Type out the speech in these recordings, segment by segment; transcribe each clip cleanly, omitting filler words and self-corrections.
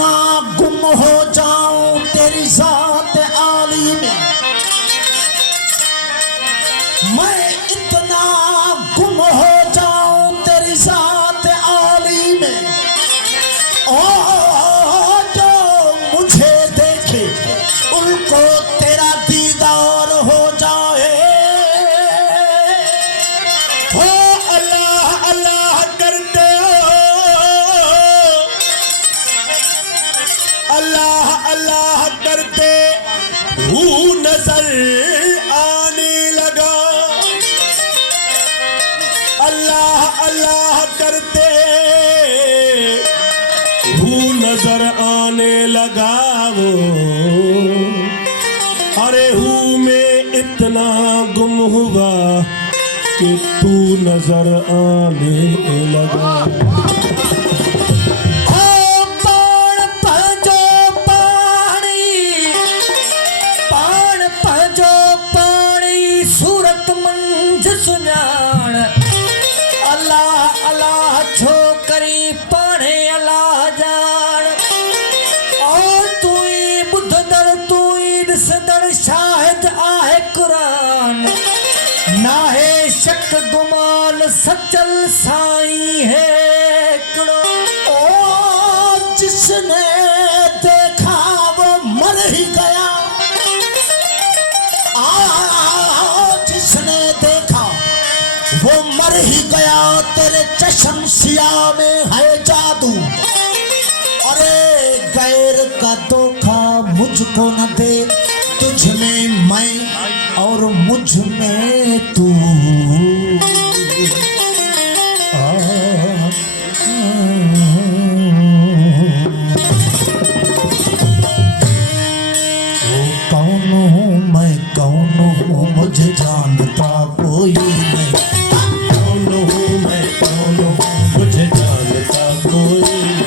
इतना गुम हो जाऊं तेरी जात आली में, मैं इतना गुम हो जाऊं तेरी जात आली में, और जो मुझे देखे उनको तेरा दीदार हो जाए। हो अल्लाह अल्लाह करते हो, अल्लाह अल्लाह करते हूँ नजर आने लगा, अल्लाह अल्लाह करते हूँ नजर आने लगा वो। अरे हूँ मैं इतना गुम हुआ कि तू नजर आने लगा। अल्लाह अल्लाह छोकरी पढ़े अल्लाह जान, और तू ही बुद्धदर तू ही दिसदर शाहिद आहे कुरान, ना है शक गुमान सचल साईं है कड़ो। ओ जिसने देखा वो मर ही गया, जिसने देखा वो मर ही गया। तेरे चश्म सिया में है जादू, अरे गैर का धोखा मुझको न दे, तुझ में मैं और मुझ में तू। कौन हूँ मैं कौन हूँ मुझे जानता कोई नहीं, कौन हूँ मैं कौन हूँ मुझे जानता कोई नहीं,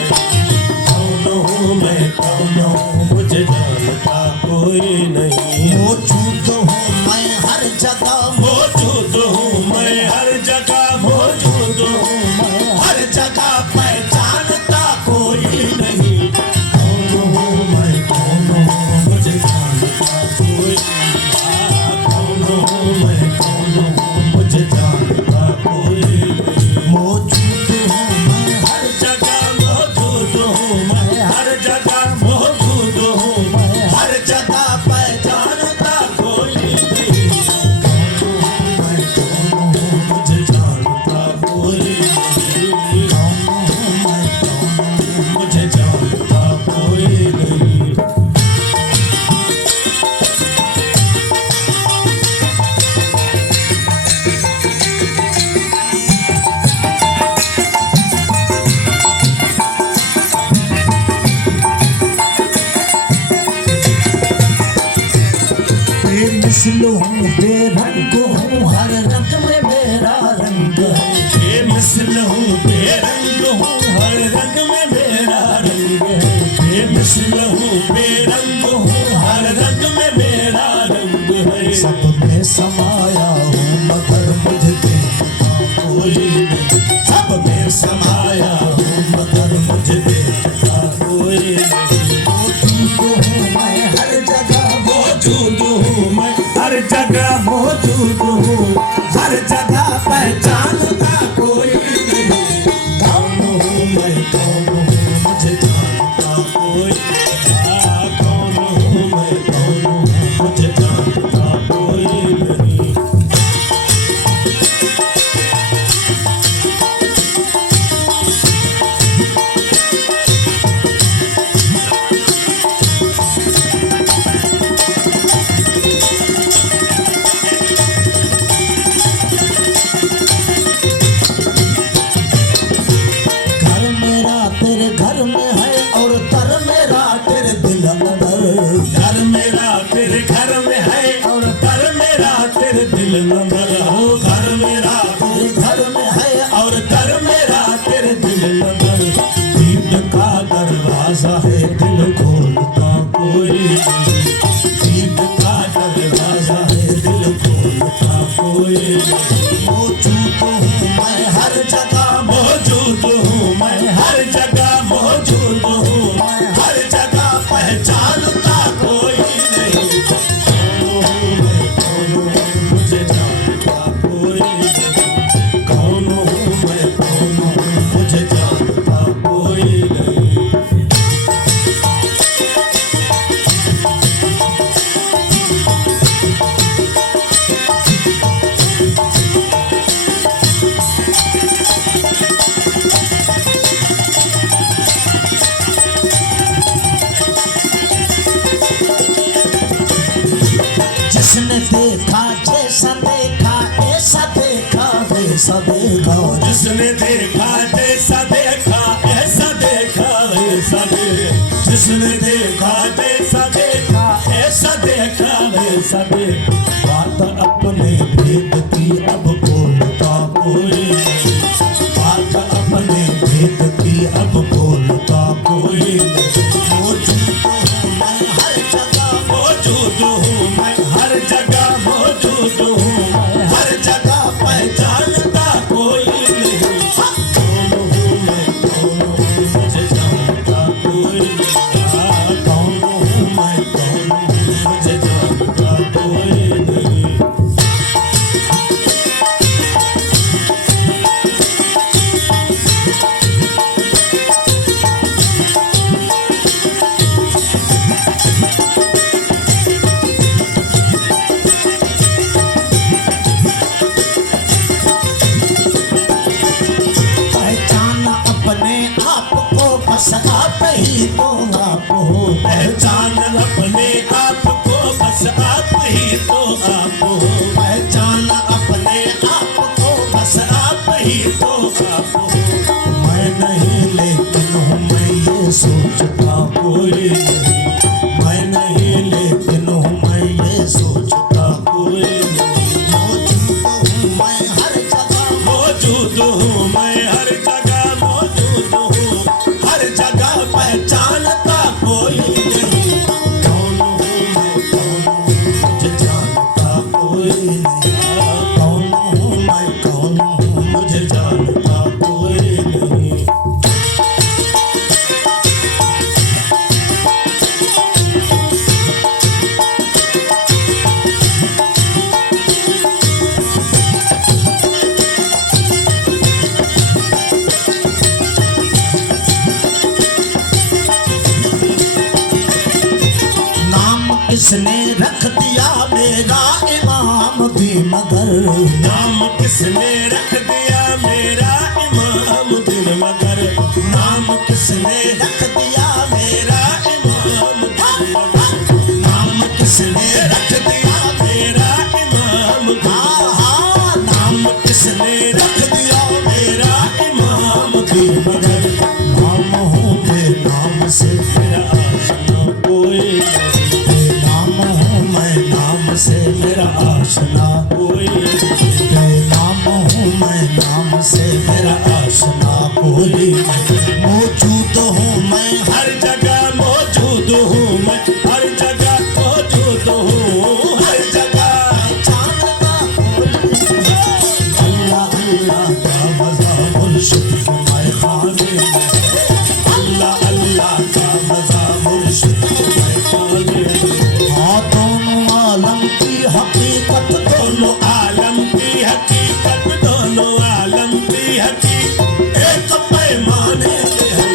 कौन हूँ मैं कौन हूँ मुझे जानता कोई नहीं। मौजूद हूँ मैं हर जगह, मौजूद हूँ मैं हर जगह, मौजूद हूँ मैं हर जगह, पहचानता कोई नहीं। कौन हूँ मैं कौन हूँ मुझे जानता कोई नहीं, कौन हूँ मैं कौन हूँ मुझे जानता कोई नहीं। मौजूद हूँ मैं हर जगह, मौजूद हूँ मैं हर जगह, मौजूद हूँ मैं हर जगह, पहचानता कोई नहीं। कौन हूँ मैं कौन हूँ मुझे जानता कोई नहीं, कौन हूँ मैं कौन हूँ मुझे जानता कोई नहीं। बेमिसल हूँ बेरंग हूँ हर रंग में मेरा रंग है, बेमिसल हूँ बेरंग हूँ हर रंग में मेरा रंग है, बेमिसल हूँ बेरंग हूँ हर रंग में मेरा रंग है। सब में समाया हूँ मगर मुझे देखता कोई नहीं, सब में समाया हूँ मगर मुझे देखता कोई नहीं। मौजूद हूँ मैं हर जगह, मौजूद हूँ मैं हर जगह, मौजूद हूँ हर जगह, पहचानता कोई नहीं। कौन हूँ मैं कौन हूँ मुझे जानता कोई नहीं, कौन हूँ मैं कौन हूँ मुझे जानता कोई नहीं। घर मेरा तेरे घर में है और तर मेरा तेरे दिल अंदर, घर मेरा तेरे घर में है और तर मेरा तेरे दिल अंदर। हो घर मेरा तेरे घर में है और तर मेरा तेरे दिल अंदर। दीन का दरवाजा है दिल खोलता कोई नहीं, दीन का दरवाजा है दिल खोलता कोई नहीं। मौजूद हूँ मैं हर जगह, मौजूद हूँ मैं हर जगह, मौजूद हूँ मैं हर जानता कोई नहीं। कौन हूँ मैं, कौन हूँ मुझे जानता कोई नहीं। कौन हूँ मैं, कौन हूँ मुझे जानता कोई नहीं। जिसने देखा जैसा देखा, ऐसा देखा वैसा देखा। जिसने देखा जैसा देखा, ऐसा देखा वैसा देखा। जिसने देखा जैसा देखा, ऐसा देखा वैसा देखा। बात अपने भेद की अब बोलता कोई नहीं। बात अपने भेद की अब बोलता कोई नहीं। मौजूद हूँ मैं हर जगह, मौजूद हूँ मैं हर जगह, मौजूद हूँ मैं हर जगह, पहचानता कोई नहीं। कौन हूँ मैं, कौन हूँ मुझे जानता कोई नहीं। कौन हूँ मैं, कौन हूँ मुझे जानता कोई नहीं। पहचाना अपने आप को, बस आप ही तो आप हो। पहचान अपने आप को, बस आप ही तो आप हो। पहचाना अपने आप को, बस आप ही तो आप हो। मैं नहीं लेकिन हूँ मैं ये सोचता कोई नहीं। मैं नहीं लेकिन हूँ मैं ये सोचता कोई नहीं। मौजूद हूँ मैं हर जगह, मौजूद हूँ मैं हर जगह, मौजूद हूँ हर जगह, पहचानता कोई नहीं। कौन हूँ मैं, कौन हूँ मुझे जानता कोई नहीं। कौन हूँ मैं, कौन हूँ मुझे जानता कोई नहीं। नाम किसने रख दिया मेरा इमाम दी मगर। नाम किसने रख दिया मेरा इमाम दिन मगर। नाम किसने रख दिया मेरा इमाम दिन मगर। नाम किसने रख दिया मेरा इमाम दिन मगर। नाम किसने रख दिया मेरा इमाम दिन मगर। नाम हूँ बेनाम से मेरा आशना कोई नहीं। बेनाम हूँ मैं नाम से मेरा आशना कोई नहीं। बेनाम हूँ मैं नाम से मेरा आशना कोई नहीं। मौजूद हूँ मैं हर जगह, मौजूद हूँ मैं हर जगह, मौजूद हूँ हर जगह, पहचानता कोई नहीं। अल्लाह अल्लाह का मज़ा मुर्शिद के मैखाने में। अल्लाह अल्लाह का मज़ा मुर्शिद के मैखाने में। हाँ दोनों आलम की हकीकत, दोनों आलम की हकीकत, दोनों आलम की हकीकत एक पैमाने पे है।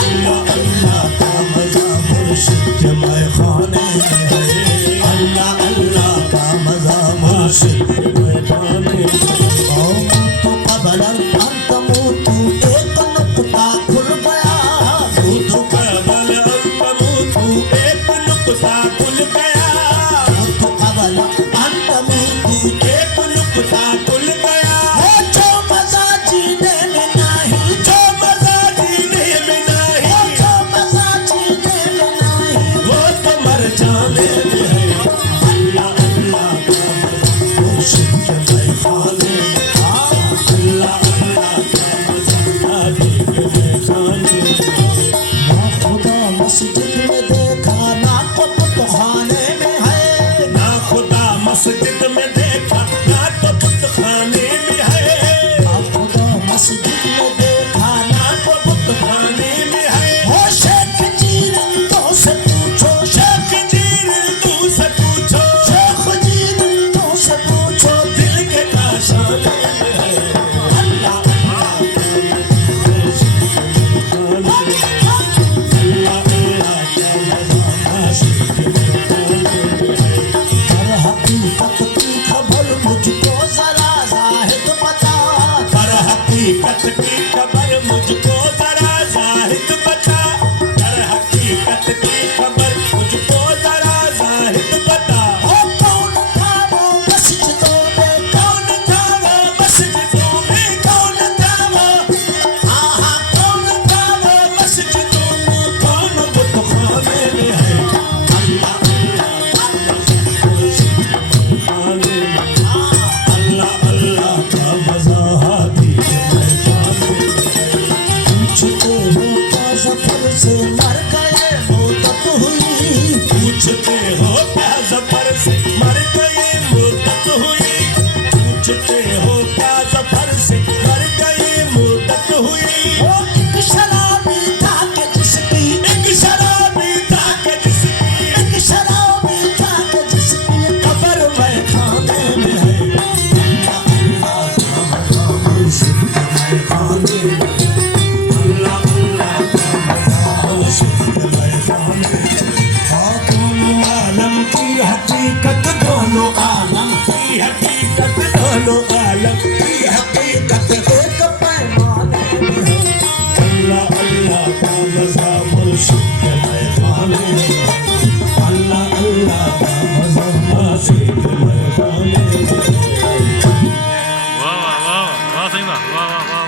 अल्लाह अल्लाह का मज़ा मुर्शिद के मैखाने में है। अल्लाह अल्लाह का मज़ा मुर्शिद के मैखाने में है। तो कबल अंत मूतू एक नुक्ता खुल गया। तो कबल अंत मूतू एक नुक्ता खुल गया। तो कबल अंत मूतू एक नुक्ता खुल गया। जो मज़ा जीने में नहीं, जो मज़ा जीने में नहीं, जो मज़ा जीने में नहीं, वो तो मर जाने में है। अल्लाह अल्लाह का मज़ा मुर्शिद के मैखाने में। अल्लाह अल्लाह का मज़ा आदि के मैखाने में। ना खुदा मस्जिद में देखा, ना कुतुबखाने में है। ना खुदा मस्जिद में देखा, ना तो कुतुबखाने हर हकीकत की खबर मुझको जरा जाहिद बता, हर हकीकत की खबर मुझको जरा जाहिद बता, हर हकीकत की खबर मुझको जरा जाहिद बता। ओ कौन था वो मस्जिदों में, कौन था वो मस्जिदों में, कौन था वो, आहा कौन था वो मस्जिदों में, कौन बुतखाने में है। अल्लाह अल्लाह का मजा हाथी के मैदान में। पूछते हो क्या सफर से मर गए मुद्दत हुई, पूछते हो क्या सफर से मर गए मुद्दत हुई, पूछते हो क्या सफर से मर गए मुद्दत हुई। वो एक शराबी था कि जिसकी, एक शराबी था कि जिसकी, एक शराबी था कि जिसकी कब्र में खाने में है। आलम की हकीकत दोनों आलम की हकीकत दोनों आलम की हकीकत एक पैमाने में है। अल्लाह अल्लाह का मजा मुर्शिद के मैदाने में। अल्लाह अल्लाह का मजा मुर्शिद के मैदाने में। वाह वाह वाह वाह सिंह वाह वाह वाह